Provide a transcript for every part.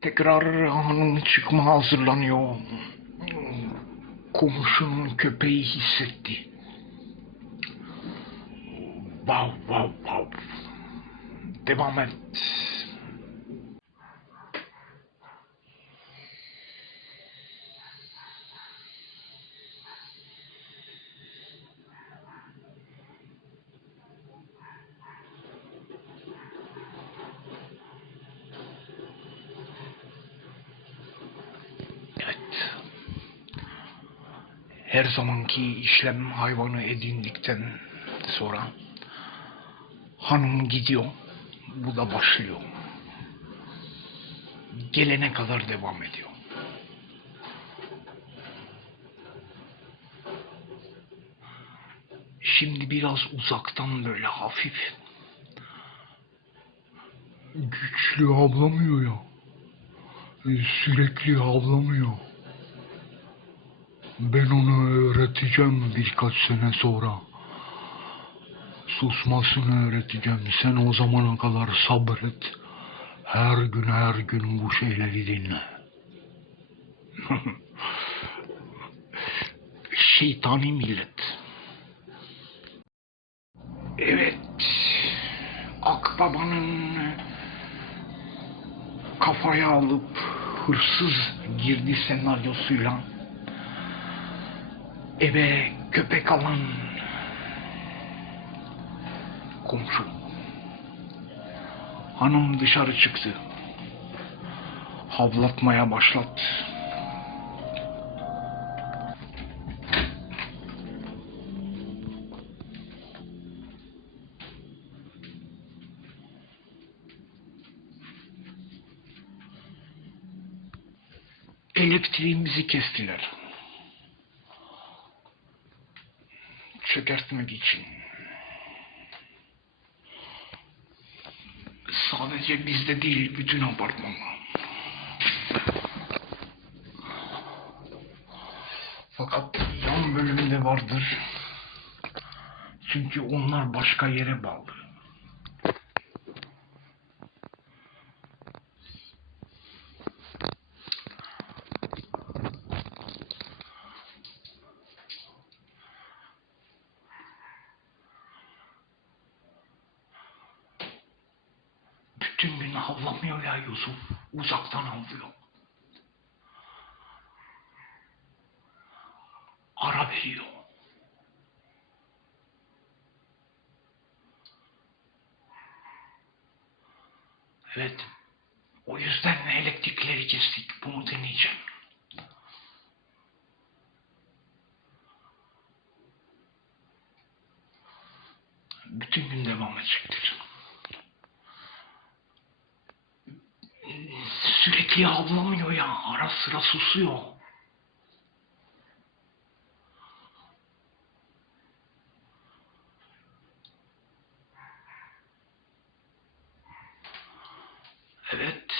Tekrar hanım çıkma hazırlanıyor. Komşunun köpeği hissetti. Vav vav vav. Devam et. Evet. Her zamanki işlem hayvanı edindikten sonra hanım gidiyor. Bu da başlıyor. Gelene kadar devam ediyor. Şimdi biraz uzaktan böyle hafif güçlü avlamıyor ya. Sürekli avlamıyor. Ben onu öğreteceğim birkaç sene sonra. Susmasını öğreteceğim. Sen o zamana kadar sabret. Her gün her gün bu şeyleri dinle. Şeytani millet. Evet. Akbaba'nın kafaya alıp hırsız girdi senaryosuyla eve köpek alan komşu. Hanım dışarı çıktı. Havlatmaya başladı. Elektriğimizi kestiler. Çökertmek için. Sadece bizde değil, bütün apartmanda. Fakat yan bölümde vardır. Çünkü onlar başka yere bağlı. Bütün gün havlamıyor ya Yusuf. Uzaktan havlıyor. Ara veriyor. Evet. O yüzden elektrikleri kestik. Bunu deneyeceğim. Bütün gün devam edecektir. Sürekli havlamıyor ya. Ara sıra susuyor. Evet.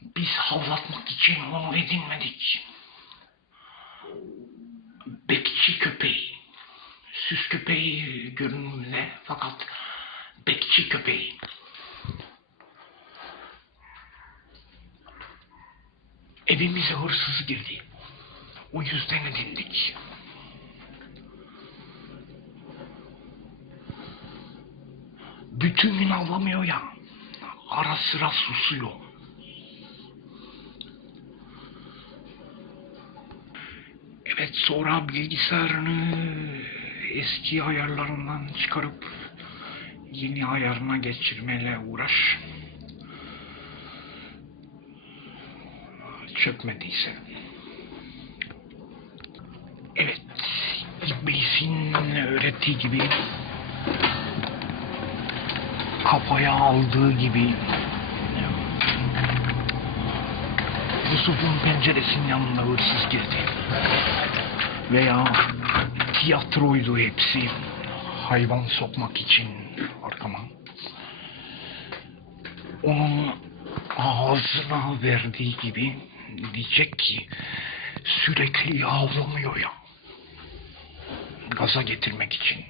Biz havlatmak için onu edinmedik. Bekçi köpeği. Süs köpeği görünümde fakat bekçi köpeği. Evimize hırsız girdi. O yüzden edindik. Bütün gün avlamıyor ya. Ara sıra susuyor. Evet sonra bilgisayarını eski ayarlarından çıkarıp yeni ayarına geçirmeyle uğraş. Çökmediyse. Evet, İblisin öğrettiği gibi kafaya aldığı gibi Yusuf'un penceresinin yanına hırsız girdi. Veya tiyatroydu hepsi. Hayvan sokmak için arkama. Onun ağzına verdiği gibi diyecek ki sürekli avlamıyor ya. Gaza getirmek için.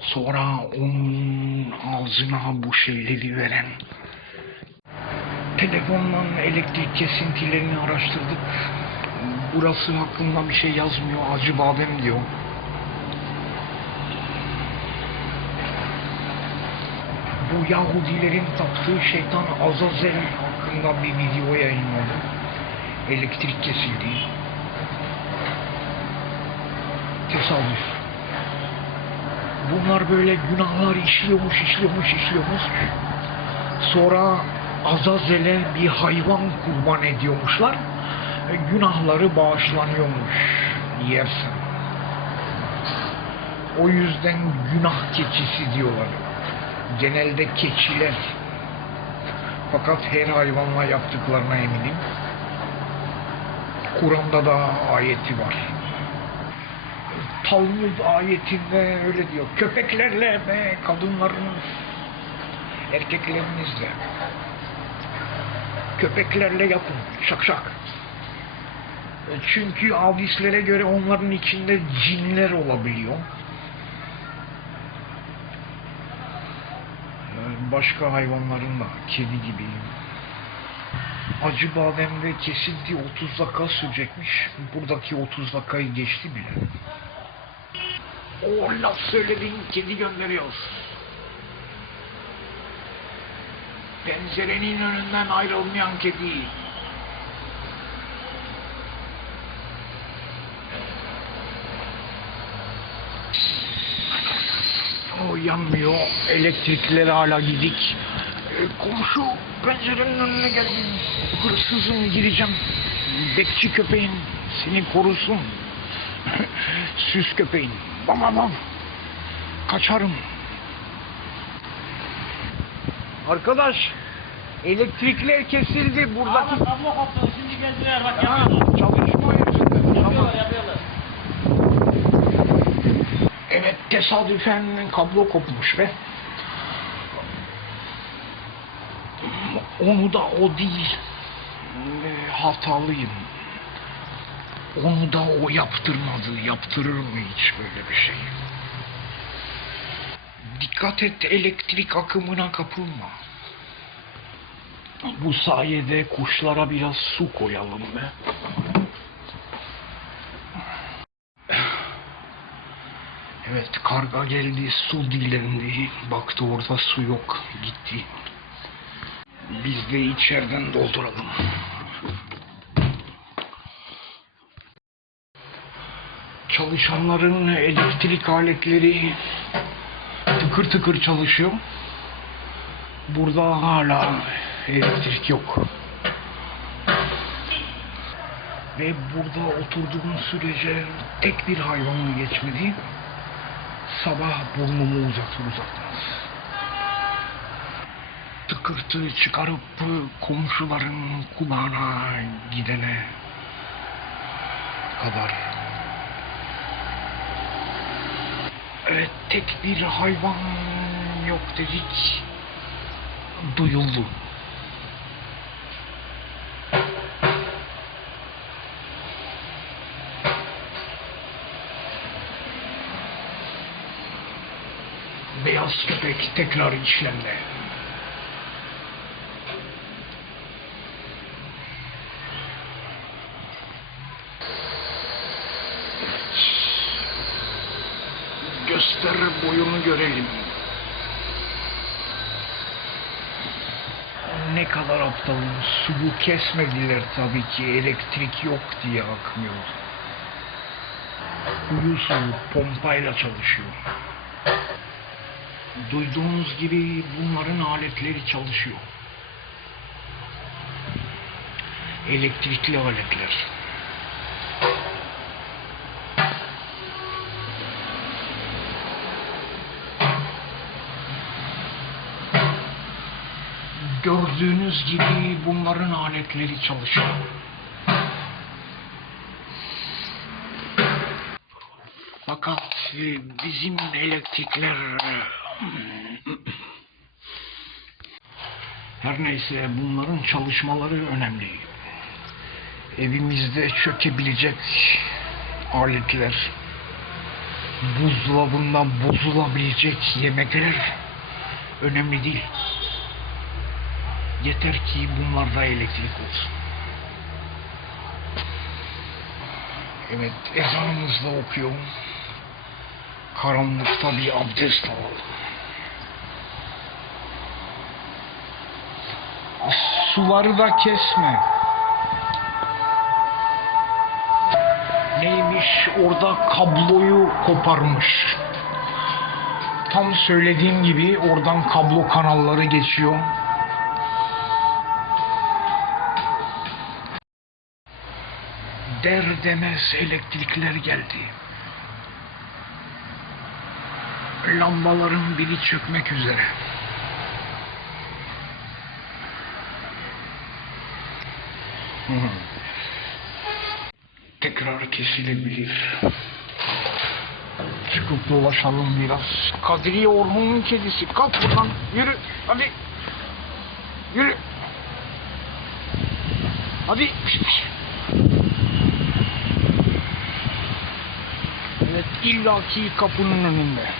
Sonra onun ağzına bu şeyleri veren telefondan elektrik kesintilerini araştırdık. Burası hakkında bir şey yazmıyor. Acı badem diyor. Bu Yahudilerin taptığı şeytan Azazel hakkında bir video yayınladı. Elektrik kesildi. Tesadüf. Bunlar böyle günahlar işliyormuş, işliyormuş, işliyormuş. Sonra Azazel'e bir hayvan kurban ediyormuşlar. E, Günahları bağışlanıyormuş yersen. O yüzden günah keçisi diyorlar. Genelde keçiler. Fakat her hayvanla yaptıklarına eminim. Kur'an'da da ayeti var. Talmud ayetinde öyle diyor. Köpeklerle ve kadınlarınız, erkeklerinizle köpeklerle yapın. Şak şak. Çünkü hadislere göre onların içinde cinler olabiliyor. E, Başka hayvanların da kedi gibi. Acı bademde kesildi 30 dakika sürecekmiş. Buradaki 30 dakikayı geçti bile. O laf söylediğin kedi gönderiyoruz. Pencerenin önünden ayrılmayan kedi. O yanmıyor. Elektrikleri hala gidik. E, komşu pencerenin önüne geldim. Hırsızım gireceğim. Bekçi köpeğin seni korusun. Süs köpeğin. Bam bam bam. Kaçarım. Arkadaş elektrikler kesildi buradaki. Abi kablo koptu. Şimdi geldiler bak yapıyorlar. çalışma yüzünden. Yapıyorlar yapıyorlar. Evet tesadüfen kablo kopmuş ve onu da o değil e, hatalıyım. Onu da o yaptırmadı. Yaptırır mı hiç böyle bir şey? Dikkat et elektrik akımına kapılma. Bu sayede kuşlara biraz su koyalım be. Evet karga geldi su dilendi. Baktı orada su yok. Gitti. Biz de içeriden dolduralım. Çalışanların elektrik aletleri tıkır tıkır çalışıyor. Burada hala elektrik yok. Ve burada oturduğum sürece tek bir hayvan geçmedi. Sabah burnumu uzatır uzatmaz. Tıkırtı çıkarıp komşuların kulağına gidene kadar. Evet tek bir hayvan yok dedik. Duyuldu. Beyaz köpek tekrar işlemde. Göster boyunu görelim. Ne kadar aptalım. Suyu kesmediler tabii ki. Elektrik yok diye akmıyor. Kuyu suyu pompayla çalışıyor. Duyduğunuz gibi bunların aletleri çalışıyor. Elektrikli aletler. Gördüğünüz gibi bunların aletleri çalışıyor. Fakat e, bizim elektrikler her neyse bunların çalışmaları önemli. Evimizde çökebilecek aletler buzdolabında bozulabilecek yemekler önemli değil. Yeter ki bunlarda elektrik olsun. Evet, ezanımız da okuyor. Karanlıkta bir abdest alalım. Suları da kesme. Neymiş orada kabloyu koparmış. Tam söylediğim gibi oradan kablo kanalları geçiyor. Der demez elektrikler geldi. Lambaların biri çökmek üzere. Tekrar kesilebilir. Çıkıp dolaşalım biraz. Kadriye Orhun'un kedisi. Kalk buradan. Yürü. Hadi. Yürü. Hadi. Evet illaki kapının önünde.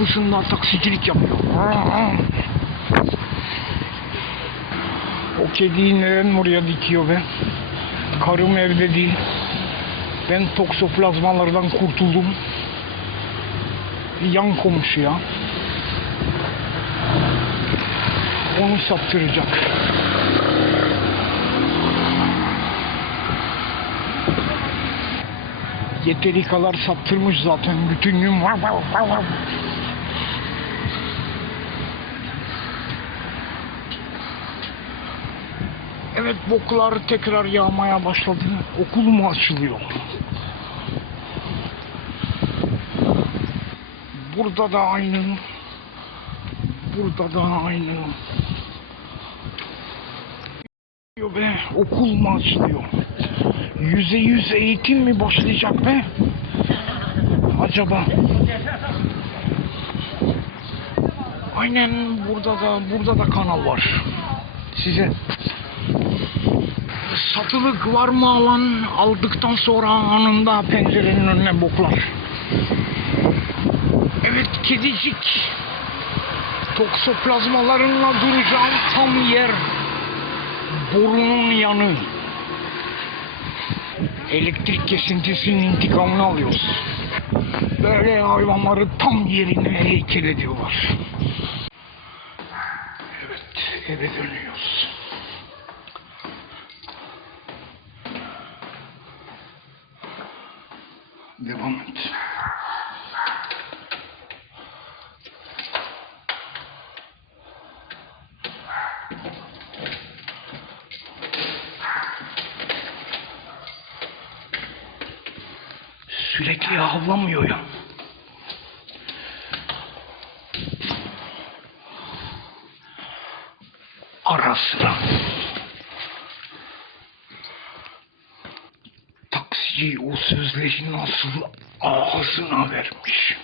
Kapısında taksicilik yapıyor. O kediyi neden oraya dikiyor be? Karım evde değil. Ben toksoplazmalardan kurtuldum. Yan komşu ya. Onu saptıracak. Yeteri kadar saptırmış zaten bütün gün. Evet boklar tekrar yağmaya başladı. Okul mu açılıyor? Burada da aynı. Burada da aynı. Be okul mu açılıyor? Yüze yüz eğitim mi başlayacak be? Acaba? Aynen burada da burada da kanal var. Size satılık var mı alan aldıktan sonra anında pencerenin önüne boklar. Evet kedicik. Toksoplazmalarınla duracağım tam yer borunun yanı. Elektrik kesintisinin intikamını alıyoruz. Böyle hayvanları tam yerine heykel ediyorlar. Evet, eve dönüyoruz. Devam et. Sürekli havlamıyor ya. Ara sıra. Taksici o sözleri nasıl ağzına vermiş.